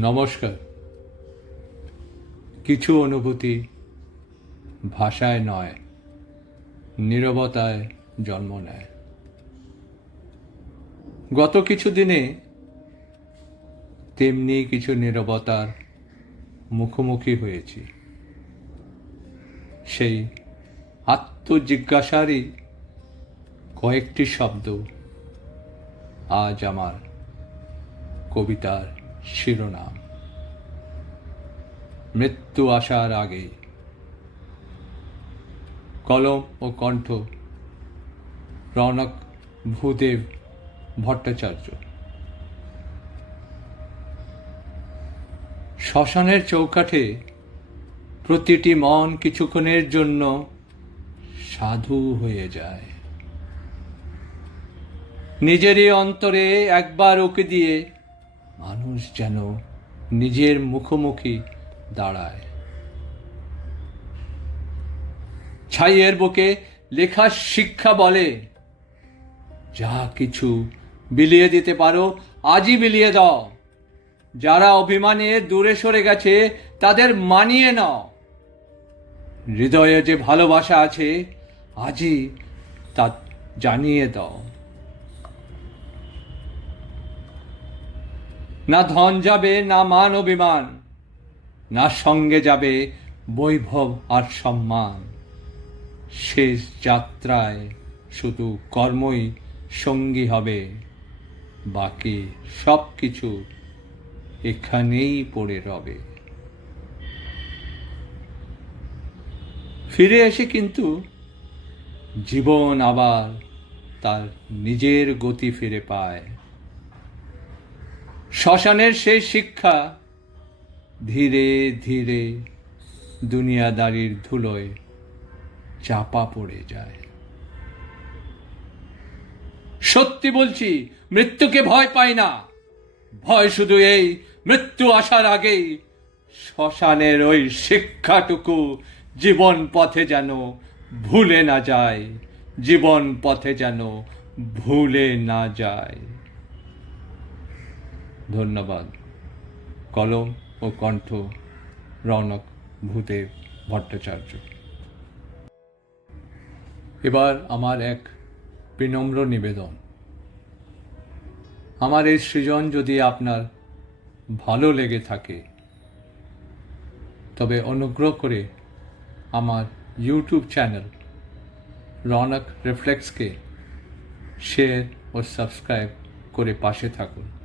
নমস্কার। কিছু অনুভূতি ভাষায় নয়, নীরবতায় জন্ম নেয়। গত কিছু দিনে তেমনি কিছু নীরবতার মুখোমুখি হয়েছি। সেই আত্মজিজ্ঞাসারই কয়েকটি শব্দ আজ আমার কবিতার শিরোনাম। মৃত্যু আসার আগেই। কলম ও কণ্ঠ রৌনক ভূদেব ভট্টাচার্য। শ্মশানের চৌকাঠে প্রতিটি মন কিছুক্ষণের জন্য সাধু হয়ে যায়। নিজেরই অন্তরে একবার ওকে দিয়ে মানুষ যেন নিজের মুখোমুখি দাঁড়ায়। ছাইয়ের বুকে লেখা শিক্ষা বলে, যা কিছু বিলিয়ে দিতে পারো আজই বিলিয়ে দাও। যারা অভিমানে দূরে সরে গেছে তাদের মানিয়ে নাও। হৃদয়ে যে ভালোবাসা আছে আজই তা জানিয়ে দাও। না ধন যাবে, না মান অভিমান, না সঙ্গে যাবে বৈভব আর সম্মান। শেষ যাত্রায় শুধু কর্মই সঙ্গী হবে, বাকি সব কিছু এখানেই পড়ে রবে। ফিরে এসে কিন্তু জীবন আবার তার নিজের গতি ফিরে পায়। শ্মশানের সেই শিক্ষা ধীরে ধীরে দুনিয়াদারির ধুলোয় চাপা পড়ে যায়। সত্যি বলছি, মৃত্যুকে ভয় পাই না। ভয় শুধু এই, মৃত্যু আসার আগেই শ্মশানের ওই শিক্ষাটুকু জীবন পথে যেন ভুলে না যায়। জীবন পথে যেন ভুলে না যায়। ধন্যবাদ। কলম ও কণ্ঠ রৌনক ভূদেব ভট্টাচার্য। এবার আমার এক বিনম্র নিবেদন। আমার এই সৃজন যদি আপনার ভালো লেগে থাকে তবে অনুগ্রহ করে আমার ইউটিউব চ্যানেল রৌনক রিফ্লেক্সকে শেয়ার ও সাবস্ক্রাইব করে পাশে থাকুন।